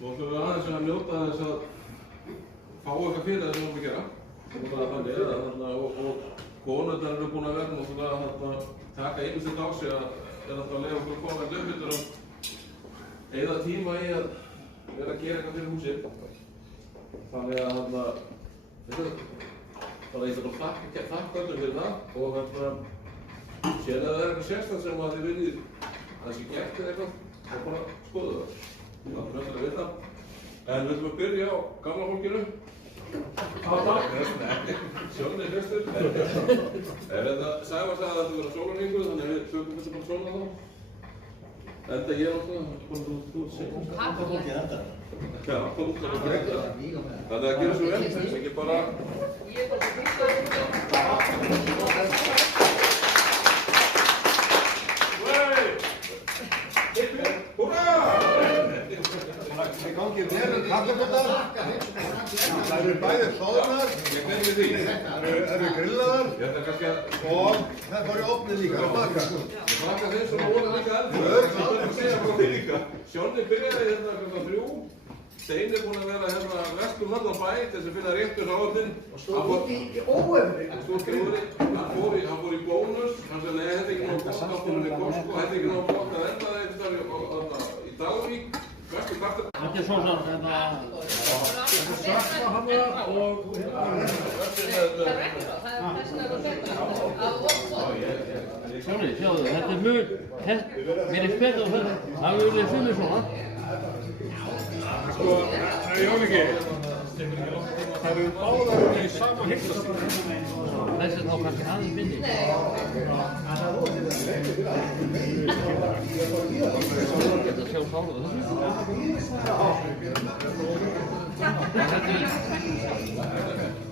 Nú þurfum við aðeins að njóta þess að fá eitthvað fyrir það sem við erum að gera. Það er þannig og konurnar eru búin að vera náttúrulega að taka einmitt á sig að alltaf leiða okkur að koma í lögmyndur og eyða tíma í að vera að gera eitthvað fyrir húsið. Þannig að ég þarf að þakka öllum fyrir það og sér að það er eitthvað sérstætt sem að þið viljið að það sé gert eða eitthvað og bara skoðu það. Það er mjög að vita. En við ætlum að byrja á gamla fólkinu. Sjónni fyrstur. Sævar sagði að þetta vera sólarhringur, þannig við tökum þetta bara svona þá. Enda ég náttúrulega, þú segir. Takk fólkið þetta. Já, fólkið þetta. Þannig að gera svo vel, þess ekki bara... Ég er bara Það gangi vel kaffibótar. Það eru bæði hlóðnar. Það eru grillaðar. Og það fór í ofnið líka að baka. Ég baka þeim sem voru líka eldur. Það er að segja frá því líka. Sjónni byrjaði hérna 3. Steini er búinn að vera vestum allan bæ til þess að finna réttu hráefnin. Og stóð út í óöfri. Hann fór í bónus. Hann sagði, nei, þetta er ekki nóg gott. Hann fór í Costco. Þetta er ekki nóg gott að enda það eitthvað í Dalvík. Vestu kartur. Þetta er svo sann, þetta sakna hamra og Sjóni, sjáðu, þetta er mjög, mér er spett á þetta, það er verið fyrir svona. Sko, Jóniki, það eru báðar í sama hygglast. Þessi þá kannski aðeins minni. Þetta sjá sáluðu þessu.